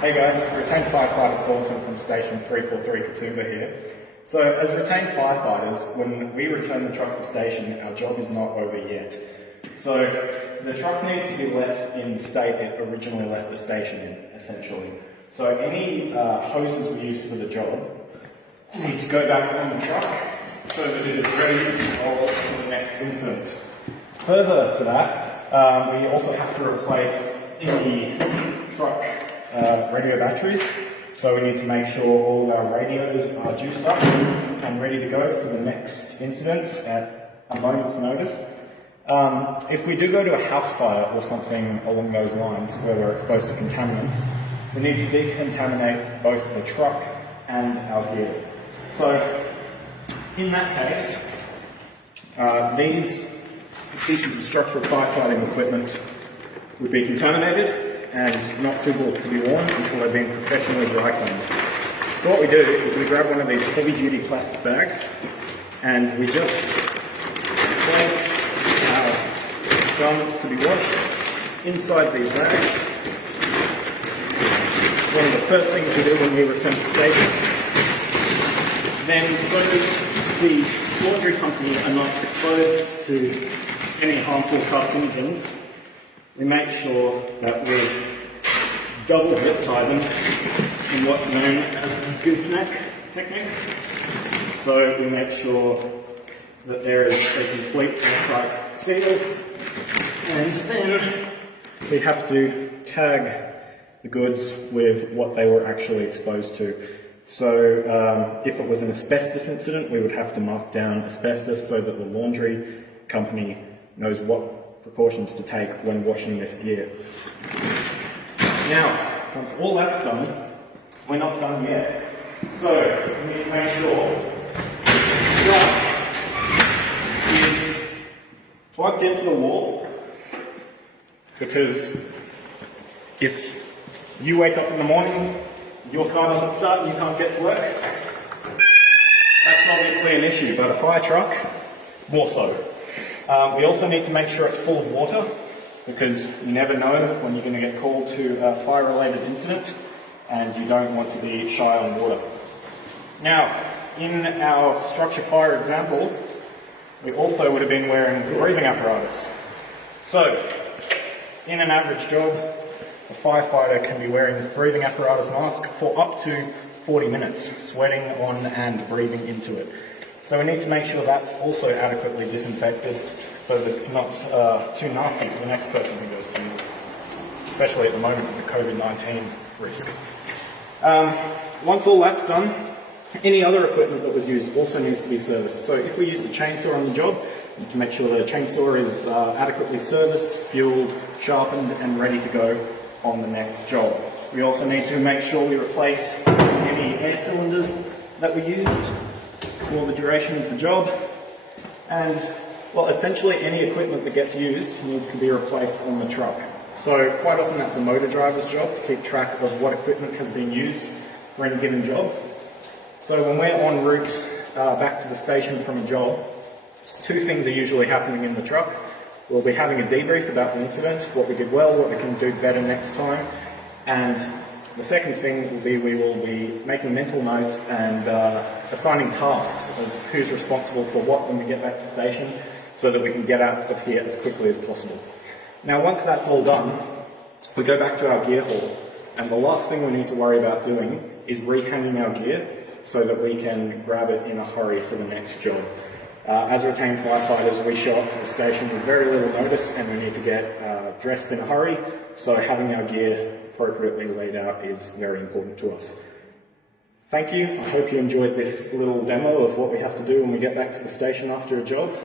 Hey guys, retained firefighter Thornton from Station 343 Katoomba here. So as retained firefighters, when we return the truck to station, our job is not over yet. So the truck needs to be left in the state it originally left the station in, essentially. So any hoses we used for the job need to go back on the truck so that it is ready to roll for the next incident. Further to that, we also have to replace any truck radio batteries, so we need to make sure all of our radios are juiced up and ready to go for the next incident at a moment's notice. If we do go to a house fire or something along those lines where we're exposed to contaminants, we need to decontaminate both the truck and our gear. So in that case, these pieces of structural firefighting equipment would be contaminated and not suitable to be worn until they've been professionally dry cleaned. So what we do is we grab one of these heavy duty plastic bags and we just place our garments to be washed inside these bags. One of the first things we do when we return to station. Then so the laundry company are not exposed to any harmful carcinogens, we make sure that we double zip tie them in what's known as the gooseneck technique. So we make sure that there is a complete inside seal, and then we have to tag the goods with what they were actually exposed to. So if it was an asbestos incident, we would have to mark down asbestos so that the laundry company knows what precautions to take when washing this gear. Now, once all that's done, we're not done yet. So we need to make sure the truck is plugged into the wall, because if you wake up in the morning, your car doesn't start and you can't get to work, that's obviously an issue, but a fire truck, more so. We also need to make sure it's full of water, because you never know when you're going to get called to a fire-related incident, and you don't want to be shy on water. Now, in our structure fire example, we also would have been wearing breathing apparatus. So, in an average job, a firefighter can be wearing this breathing apparatus mask for up to 40 minutes, sweating on and breathing into it. So we need to make sure that's also adequately disinfected so that it's not too nasty for the next person who goes to use it, especially at the moment with the COVID-19 risk. Once all that's done, any other equipment that was used also needs to be serviced. So if we used a chainsaw on the job, we need to make sure the chainsaw is adequately serviced, fueled, sharpened, and ready to go on the next job. We also need to make sure we replace any air cylinders that we used for the duration of the job, and well, essentially any equipment that gets used needs to be replaced on the truck. So quite often that's the motor driver's job to keep track of what equipment has been used for any given job. So when we're en route back to the station from a job, two things are usually happening in the truck. We'll be having a debrief about the incident, what we did well, what we can do better next time, and the second thing will be we will be making mental notes and assigning tasks of who's responsible for what when we get back to station, so that we can get out of here as quickly as possible. Now once that's all done, we go back to our gear haul, and the last thing we need to worry about doing is rehanging our gear so that we can grab it in a hurry for the next job. As retained firefighters, we show up to the station with very little notice and we need to get dressed in a hurry, so having our gear appropriately laid out is very important to us. Thank you. I hope you enjoyed this little demo of what we have to do when we get back to the station after a job.